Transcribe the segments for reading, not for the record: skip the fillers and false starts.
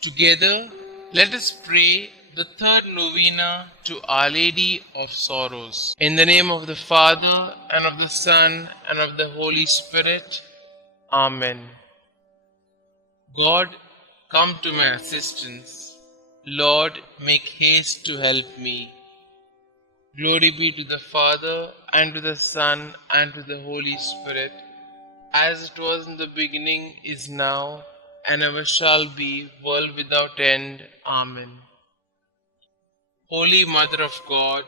Together, let us pray the third novena to Our Lady of Sorrows. In the name of the Father, and of the Son, and of the Holy Spirit. Amen. God, come to my assistance. Lord, make haste to help me. Glory be to the Father, and to the Son, and to the Holy Spirit, as it was in the beginning, is now, and ever shall be, world without end. Amen. Holy Mother of God,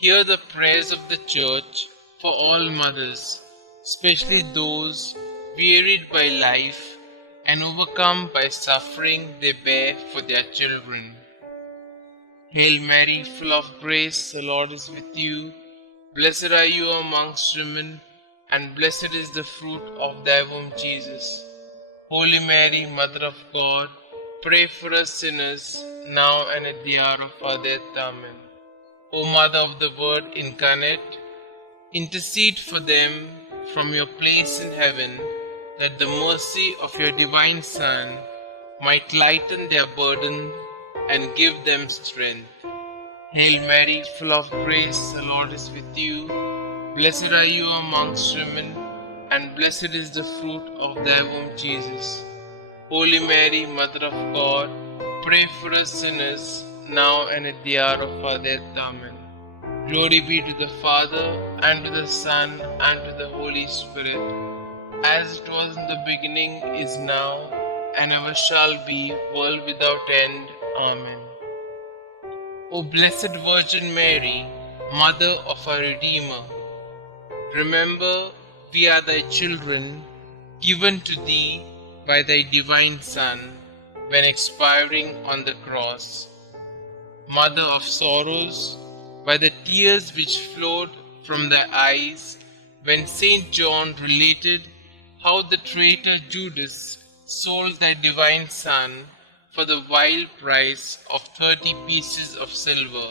hear the prayers of the Church for all mothers, especially those wearied by life and overcome by suffering they bear for their children. Hail Mary, full of grace, the Lord is with you. Blessed are you amongst women, and blessed is the fruit of thy womb, Jesus. Holy Mary, Mother of God, pray for us sinners, now and at the hour of our death. Amen. O Mother of the Word incarnate, intercede for them from your place in heaven, that the mercy of your divine Son might lighten their burden and give them strength. Hail Mary, full of grace, the Lord is with you. Blessed are you amongst women, and blessed is the fruit of thy womb, Jesus. Holy Mary, Mother of God, pray for us sinners, now and at the hour of our death. Amen. Glory be to the Father, and to the Son, and to the Holy Spirit, as it was in the beginning, is now, and ever shall be, world without end. Amen. O Blessed Virgin Mary, Mother of our Redeemer, remember we are thy children, given to thee by thy divine Son, when expiring on the cross. Mother of sorrows, by the tears which flowed from thy eyes, when St. John related how the traitor Judas sold thy divine Son for the vile price of 30 pieces of silver,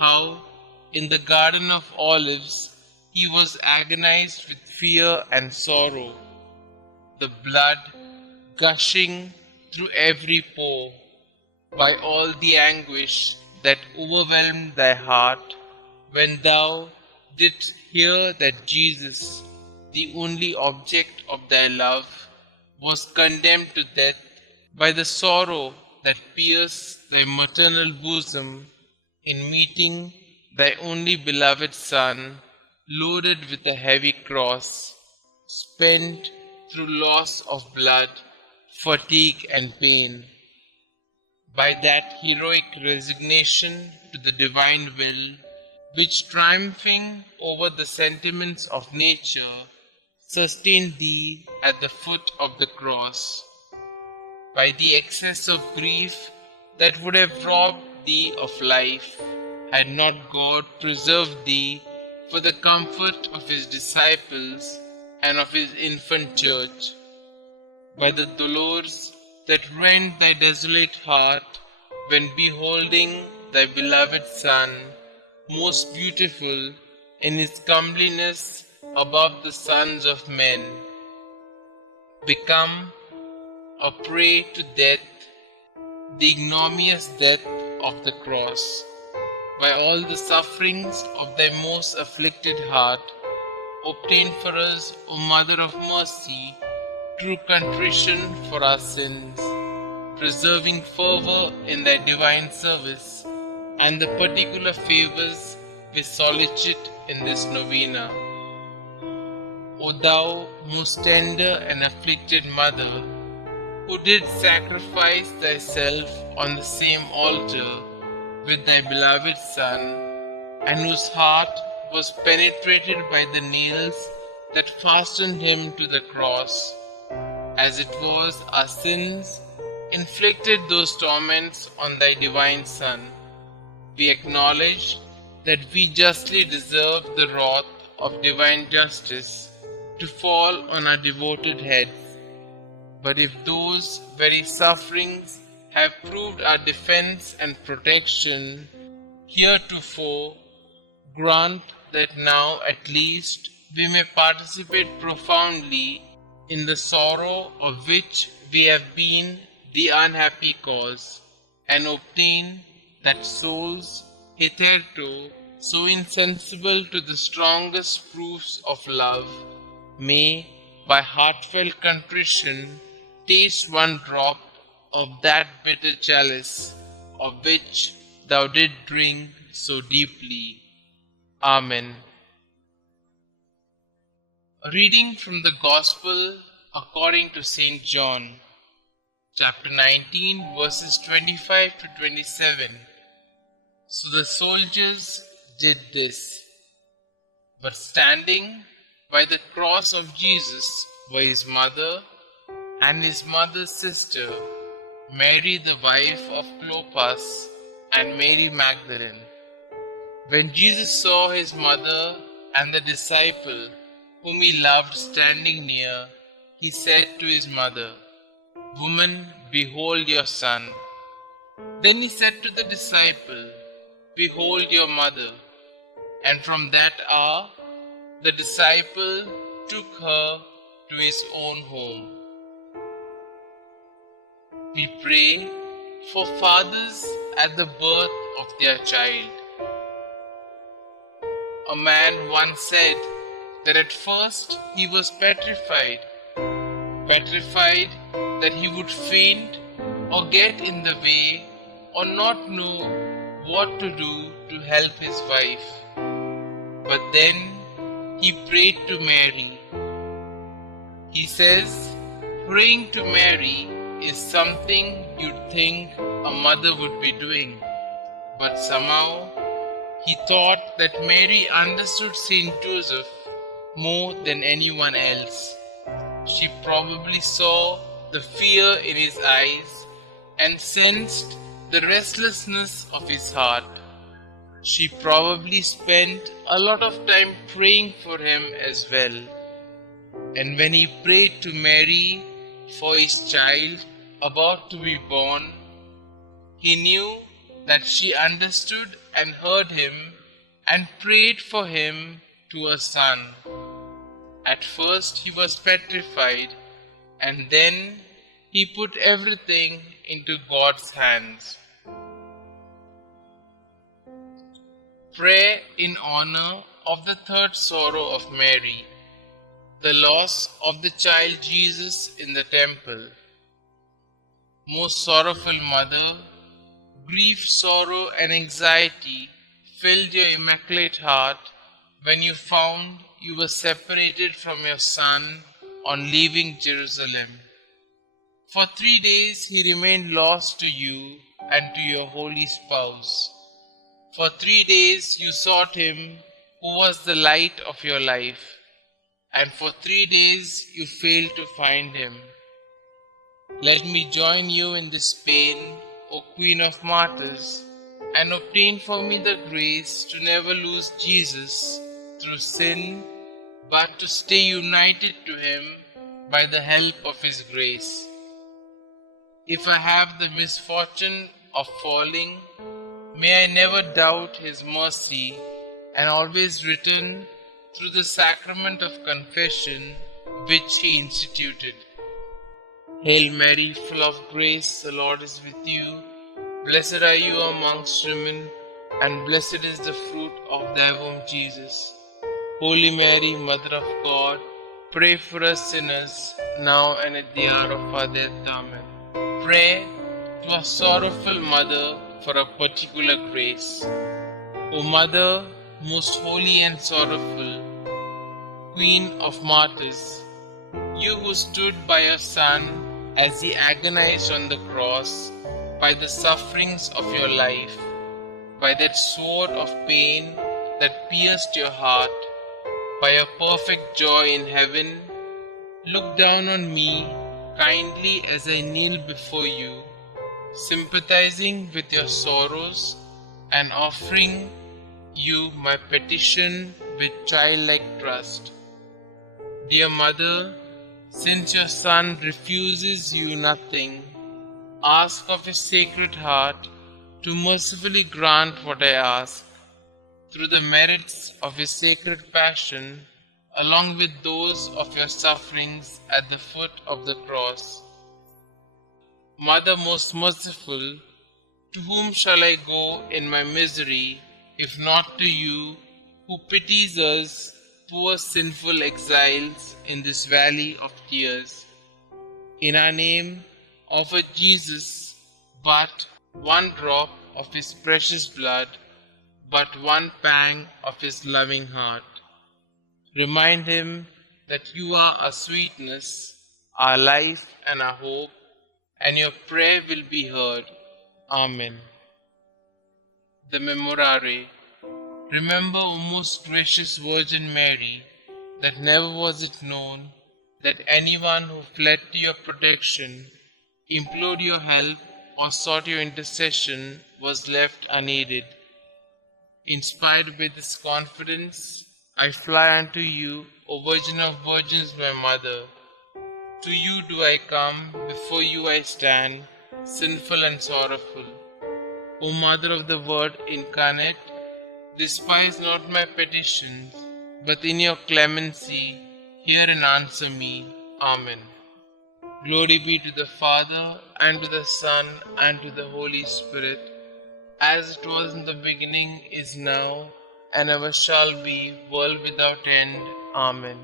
how in the Garden of Olives he was agonized with fear and sorrow, the blood gushing through every pore, by all the anguish that overwhelmed thy heart, when thou didst hear that Jesus, the only object of thy love, was condemned to death, by the sorrow that pierced thy maternal bosom in meeting thy only beloved Son, loaded with a heavy cross, spent through loss of blood, fatigue and pain. By that heroic resignation to the divine will, which triumphing over the sentiments of nature, sustained thee at the foot of the cross. By the excess of grief that would have robbed thee of life, had not God preserved thee for the comfort of his disciples and of his infant church. By the dolors that rent thy desolate heart, when beholding thy beloved Son, most beautiful in his comeliness above the sons of men, become a prey to death, the ignominious death of the cross. By all the sufferings of thy most afflicted heart, obtain for us, O Mother of Mercy, true contrition for our sins, preserving fervor in thy divine service, and the particular favors we solicit in this novena. O thou most tender and afflicted Mother, who did sacrifice thyself on the same altar with thy beloved Son, and whose heart was penetrated by the nails that fastened him to the cross, as it was our sins inflicted those torments on thy divine Son, we acknowledge that we justly deserve the wrath of divine justice to fall on our devoted heads. But if those very sufferings have proved our defense and protection heretofore, grant that now at least we may participate profoundly in the sorrow of which we have been the unhappy cause, and obtain that souls hitherto so insensible to the strongest proofs of love may, by heartfelt contrition, taste one drop of that bitter chalice of which thou didst drink so deeply. Amen. A reading from the Gospel according to St. John, chapter 19, verses 25 to 27. So the soldiers did this, but standing by the cross of Jesus were his mother and his mother's sister, Mary the wife of Clopas, and Mary Magdalene. When Jesus saw his mother and the disciple whom he loved standing near, he said to his mother, "Woman, behold your son." Then he said to the disciple, "Behold your mother." And from that hour, the disciple took her to his own home. We pray for fathers at the birth of their child. A man once said that at first he was petrified that he would faint or get in the way or not know what to do to help his wife. But then he prayed to Mary. He says, praying to Mary is something you'd think a mother would be doing. But somehow he thought that Mary understood Saint Joseph more than anyone else. She probably saw the fear in his eyes and sensed the restlessness of his heart. She probably spent a lot of time praying for him as well. And when he prayed to Mary for his child about to be born, he knew that she understood and heard him and prayed for him to a son. At first he was petrified, and then he put everything into God's hands. Prayer in honor of the third sorrow of Mary, the loss of the child Jesus in the temple. Most sorrowful Mother, grief, sorrow, and anxiety filled your immaculate heart when you found you were separated from your Son on leaving Jerusalem. For 3 days he remained lost to you and to your holy spouse. For 3 days you sought him who was the light of your life, and for 3 days you failed to find him. Let me join you in this pain, O Queen of Martyrs, and obtain for me the grace to never lose Jesus through sin, but to stay united to him by the help of his grace. If I have the misfortune of falling, may I never doubt his mercy and always return through the sacrament of confession which he instituted. Hail Mary, full of grace, the Lord is with you. Blessed are you amongst women, and blessed is the fruit of thy womb, Jesus. Holy Mary, Mother of God, pray for us sinners, now and at the hour of our death. Amen. Pray to a sorrowful Mother for a particular grace. O Mother, most holy and sorrowful, Queen of Martyrs, you who stood by your Son as he agonized on the cross, by the sufferings of your life, by that sword of pain that pierced your heart, by your perfect joy in heaven, look down on me kindly as I kneel before you, sympathizing with your sorrows and offering you my petition with childlike trust. Dear Mother, since your Son refuses you nothing, ask of his sacred heart to mercifully grant what I ask. Through the merits of his sacred passion, along with those of your sufferings at the foot of the cross. Mother most merciful, to whom shall I go in my misery, if not to you, who pities us, poor sinful exiles in this valley of tears? In our name, offer Jesus but one drop of his precious blood, but one pang of his loving heart. Remind him that you are our sweetness, our life, and our hope, and your prayer will be heard. Amen. The Memorare. Remember, O most gracious Virgin Mary, that never was it known that anyone who fled to your protection, implored your help, or sought your intercession was left unaided. Inspired by this confidence, I fly unto you, O Virgin of Virgins, my Mother. To you do I come, before you I stand, sinful and sorrowful. O Mother of the Word incarnate, despise not my petitions, but in your clemency hear and answer me. Amen. Glory be to the Father, and to the Son, and to the Holy Spirit, as it was in the beginning, is now, and ever shall be, world without end. Amen.